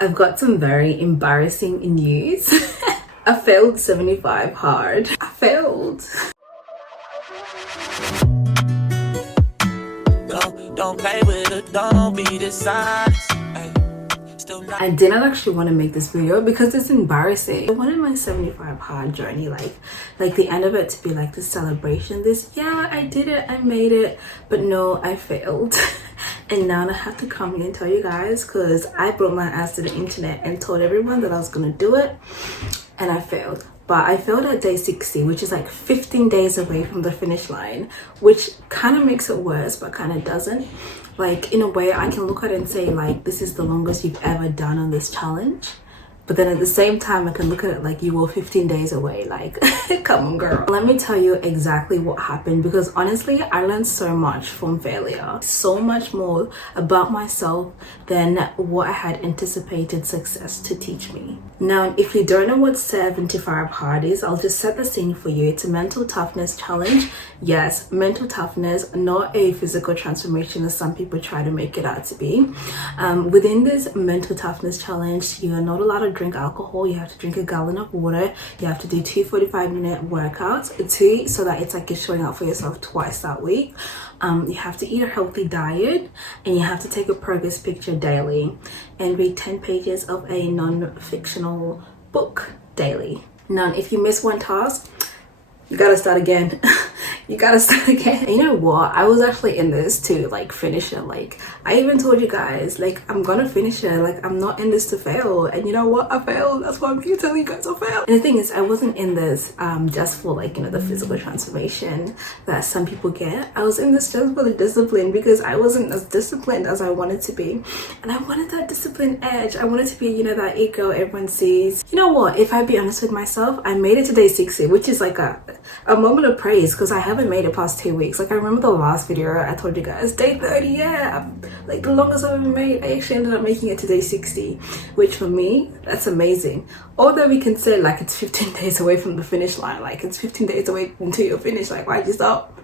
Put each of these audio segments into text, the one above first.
I've got some very embarrassing news. I failed 75 hard. I failed. Don't play with it, don't be dishonest. I didn't actually want to make this video because it's embarrassing. I wanted my 75 hard journey, like the end of it to be like this celebration, this yeah, I did it, I made it, but no, I failed. And now I have to come here and tell you guys because I brought my ass to the internet and told everyone that I was gonna do it, and I failed. But I failed at day 60, which is like 15 days away from the finish line, which kind of makes it worse, but kind of doesn't. Like, in a way, I can look at it and say, like, this is the longest you've ever done on this challenge. But then at the same time, I can look at it like you were 15 days away. Like, come on, girl. Let me tell you exactly what happened, because honestly, I learned so much from failure. So much more about myself than what I had anticipated success to teach me. Now, if you don't know what 75 hard is, I'll just set the scene for you. It's a mental toughness challenge. Yes, mental toughness, not a physical transformation as some people try to make it out to be. Within this mental toughness challenge, you are not allowed to drink alcohol. You have to drink a gallon of water. You have to do 2 45-minute workouts, so that it's like you're showing up for yourself twice that week. You have to eat a healthy diet, and you have to take a progress picture daily and read 10 pages of a non-fictional book daily. Now, if you miss one task, you gotta start again. You gotta start again. And you know what? I was actually in this to like finish it. Like, I even told you guys, like, I'm gonna finish it. Like, I'm not in this to fail. And you know what? I failed. That's why I'm here telling you guys I failed. And the thing is, I wasn't in this just for like, you know, the physical transformation that some people get. I was in this just for the discipline, because I wasn't as disciplined as I wanted to be. And I wanted that discipline edge. I wanted to be, you know, that it girl everyone sees. You know what? If I be honest with myself, I made it to day 60, which is like a moment of praise, because I haven't made it past 2 weeks. Like, I remember the last video I told you guys, day 30, yeah, like the longest I've ever made. I actually ended up making it to day 60, which for me, that's amazing. Although we can say like it's 15 days away from the finish line, like it's 15 days away until you're finished, like why'd you stop?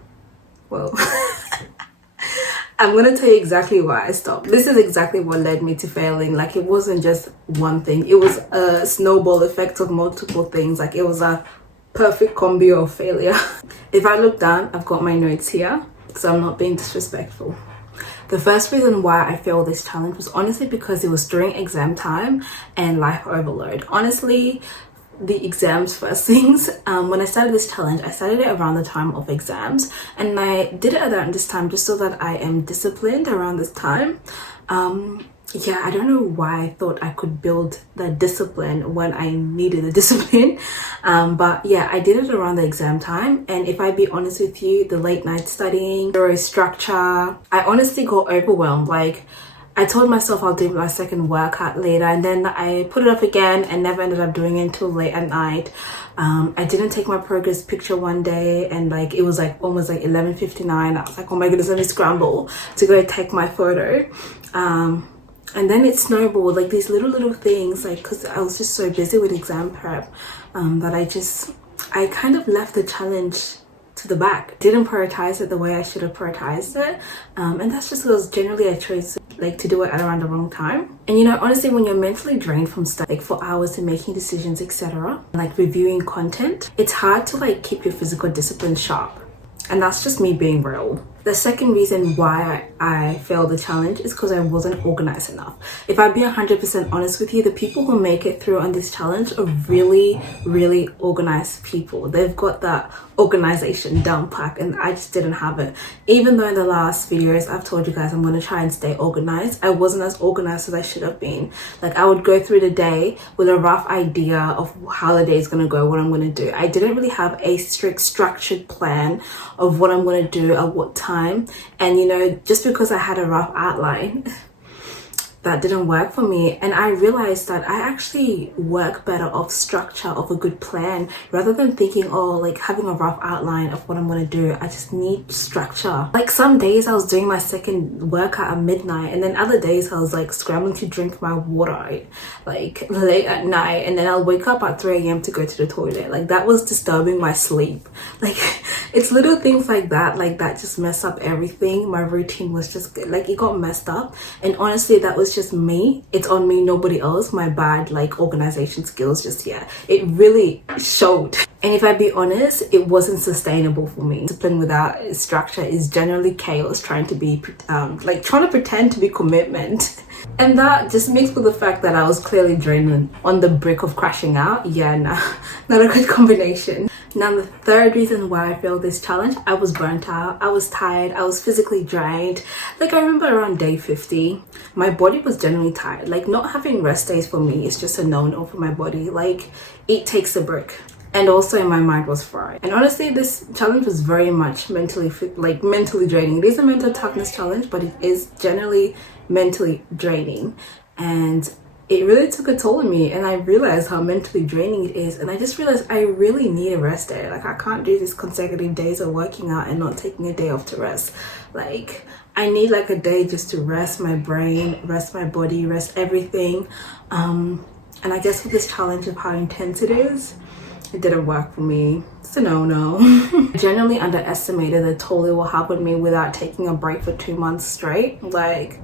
Well, I'm gonna tell you exactly why I stopped. This is exactly what led me to failing. Like, it wasn't just one thing, it was a snowball effect of multiple things. Like, it was a perfect combo of failure. If I look down, I've got my notes here, so I'm not being disrespectful. The first reason why I failed this challenge was honestly because it was during exam time and life overload. Honestly, the exams first things. When I started this challenge, I started it around the time of exams, and I did it around this time just so that I am disciplined around this time. Yeah, I don't know why I thought I could build that discipline when I needed the discipline. But yeah, I did it around the exam time. And if I be honest with you, the late night studying, zero structure, I honestly got overwhelmed. Like, I told myself I'll do my second workout later, and then I put it off again and never ended up doing it until late at night. I didn't take my progress picture one day, and like it was like almost like 11:59. I was like, oh my goodness, let me scramble to go take my photo. And then it snowballed, like these little things, like because I was just so busy with exam prep that I kind of left the challenge to the back. Didn't prioritize it the way I should have prioritized it, and that's just because generally I chose to do it at around the wrong time. And you know, honestly, when you're mentally drained from stuff like for hours and making decisions, etc., like reviewing content, it's hard to like keep your physical discipline sharp. And that's just me being real. The second reason why I failed the challenge is because I wasn't organized enough. If I'd be 100% honest with you, the people who make it through on this challenge are really, really organized people. They've got that organization down pat, and I just didn't have it. Even though in the last videos I've told you guys I'm going to try and stay organized, I wasn't as organized as I should have been. Like, I would go through the day with a rough idea of how the day is going to go, what I'm going to do. I didn't really have a strict structured plan of what I'm going to do at what time. And you know, just because I had a rough outline, that didn't work for me. And I realized that I actually work better off structure, of a good plan, rather than thinking, oh, like having a rough outline of what I'm gonna do. I just need structure. Like, some days I was doing my second workout at midnight, and then other days I was like scrambling to drink my water like late at night, and then I'll wake up at 3 a.m. to go to the toilet. Like, that was disturbing my sleep. Like, It's little things like that just mess up everything. My routine was just like, it got messed up, and honestly that was just me. It's on me, nobody else. My bad like organization skills, just yeah, it really showed. And if I be honest, it wasn't sustainable for me. Discipline without structure is generally chaos, trying to be like trying to pretend to be commitment. And that just mixed with the fact that I was clearly draining on the brink of crashing out. Yeah, nah, not a good combination. Now the third reason why I failed this challenge, I was burnt out, I was tired, I was physically drained. Like I remember around day 50, my body was generally tired. Like not having rest days for me is just a no-no for my body. Like it takes a break. And also my mind was fried. And honestly, this challenge was very much mentally draining. It is a mental toughness challenge, but it is generally mentally draining. And it really took a toll on me, and I realized how mentally draining it is. And I just realized I really need a rest day. Like I can't do these consecutive days of working out and not taking a day off to rest. Like I need like a day just to rest my brain, rest my body, rest everything. And I guess with this challenge of how intense it is, it didn't work for me. It's a no-no. I generally underestimated the toll it will have on me without taking a break for 2 months straight. Like,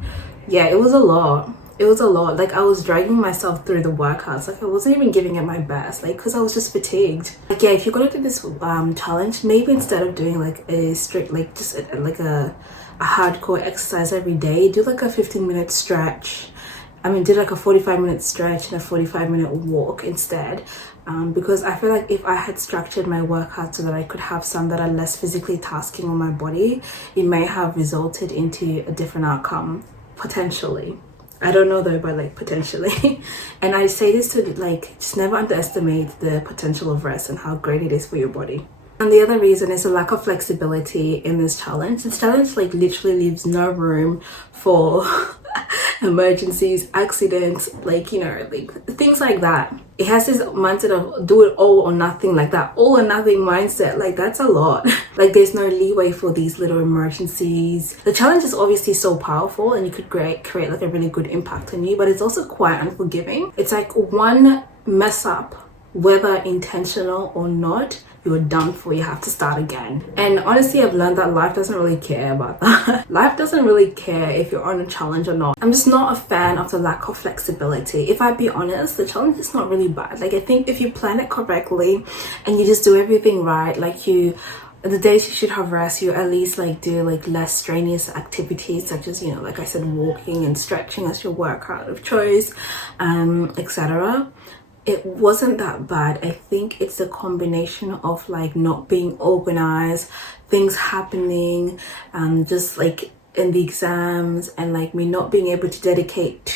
yeah, it was a lot. It was a lot. Like I was dragging myself through the workouts. Like I wasn't even giving it my best, like because I was just fatigued. Like yeah, if you're gonna do this challenge, maybe instead of doing like a strict like just like a hardcore exercise every day, do like a 15-minute stretch. Did like a 45-minute stretch and a 45-minute walk instead. Because I feel like if I had structured my workout so that I could have some that are less physically tasking on my body, it may have resulted into a different outcome, potentially. I don't know though, but like potentially. And I say this to like, just never underestimate the potential of rest and how great it is for your body. And the other reason is a lack of flexibility in this challenge. This challenge like literally leaves no room for emergencies, accidents, like, you know, like things like that. It has this mindset of do it all or nothing, like that all or nothing mindset. Like that's a lot. Like there's no leeway for these little emergencies. The challenge is obviously so powerful and you could create like a really good impact on you, but it's also quite unforgiving. It's like one mess up, whether intentional or not, you're done for. You have to start again. And honestly, I've learned that life doesn't really care about that. Life doesn't really care if you're on a challenge or not. I'm just not a fan of the lack of flexibility. If I be honest, the challenge is not really bad. Like I think if you plan it correctly and you just do everything right, like the days you should have rest, you at least like do like less strenuous activities such as, you know, like I said, walking and stretching as your workout of choice, etc. It wasn't that bad. I think it's a combination of like not being organized, things happening, just like in the exams, and like me not being able to dedicate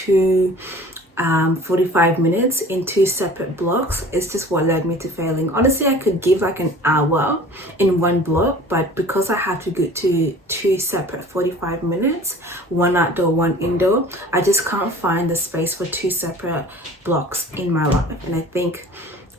45 minutes in 2 separate blocks is just what led me to failing. Honestly, I could give like an hour in one block, but because I have to go to 2 separate 45 minutes, one outdoor, one indoor, I just can't find the space for 2 separate blocks in my life. And I think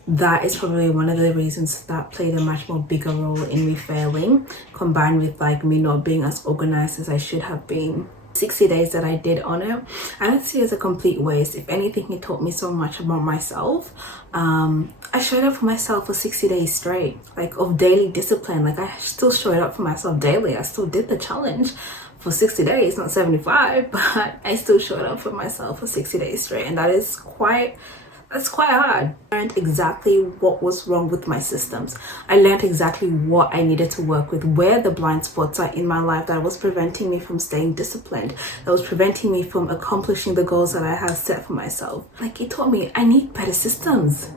that is probably one of the reasons that played a much more bigger role in me failing, combined with like me not being as organized as I should have been. 60 days that I did on it, I don't see it as a complete waste. If anything, it taught me so much about myself. I showed up for myself for 60 days straight, like of daily discipline. Like I still showed up for myself daily. I still did the challenge for 60 days, not 75, but I still showed up for myself for 60 days straight. And that's quite hard. I learned exactly what was wrong with my systems. I learned exactly what I needed to work with, where the blind spots are in my life that was preventing me from staying disciplined, that was preventing me from accomplishing the goals that I have set for myself. Like it taught me I need better systems.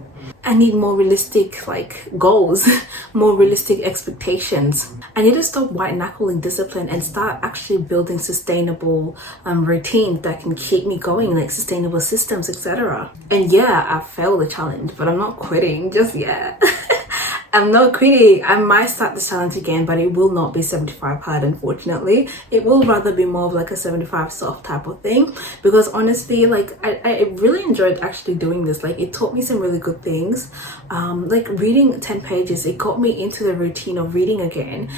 I need more realistic like goals, more realistic expectations. I need to stop white knuckling discipline and start actually building sustainable routines that can keep me going, like sustainable systems, etc. And yeah, I failed the challenge, but I'm not quitting just yet. I'm not quitting. I might start the challenge again, but it will not be 75 hard, unfortunately. It will rather be more of like a 75 soft type of thing, because honestly, like I really enjoyed actually doing this. Like it taught me some really good things. Like reading 10 pages, it got me into the routine of reading again,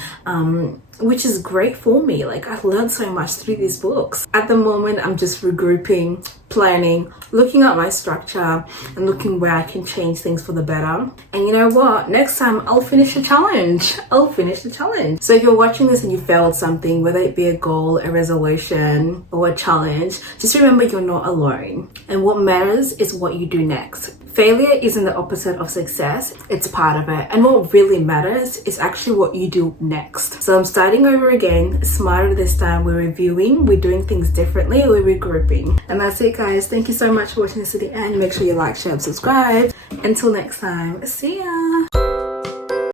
which is great for me. Like I've learned so much through these books. At the moment, I'm just regrouping planning, looking at my structure, and looking where I can change things for the better. And you know what? Next time I'll finish the challenge. I'll finish the challenge. So if you're watching this and you failed something, whether it be a goal, a resolution, or a challenge, just remember you're not alone. And what matters is what you do next. Failure isn't the opposite of success, it's part of it. And what really matters is actually what you do next. So I'm starting over again, smarter this time. We're reviewing, we're doing things differently, we're regrouping. And that's it, guys. Thank you so much for watching this to the end. Make sure you like, share, and subscribe. Until next time, see ya.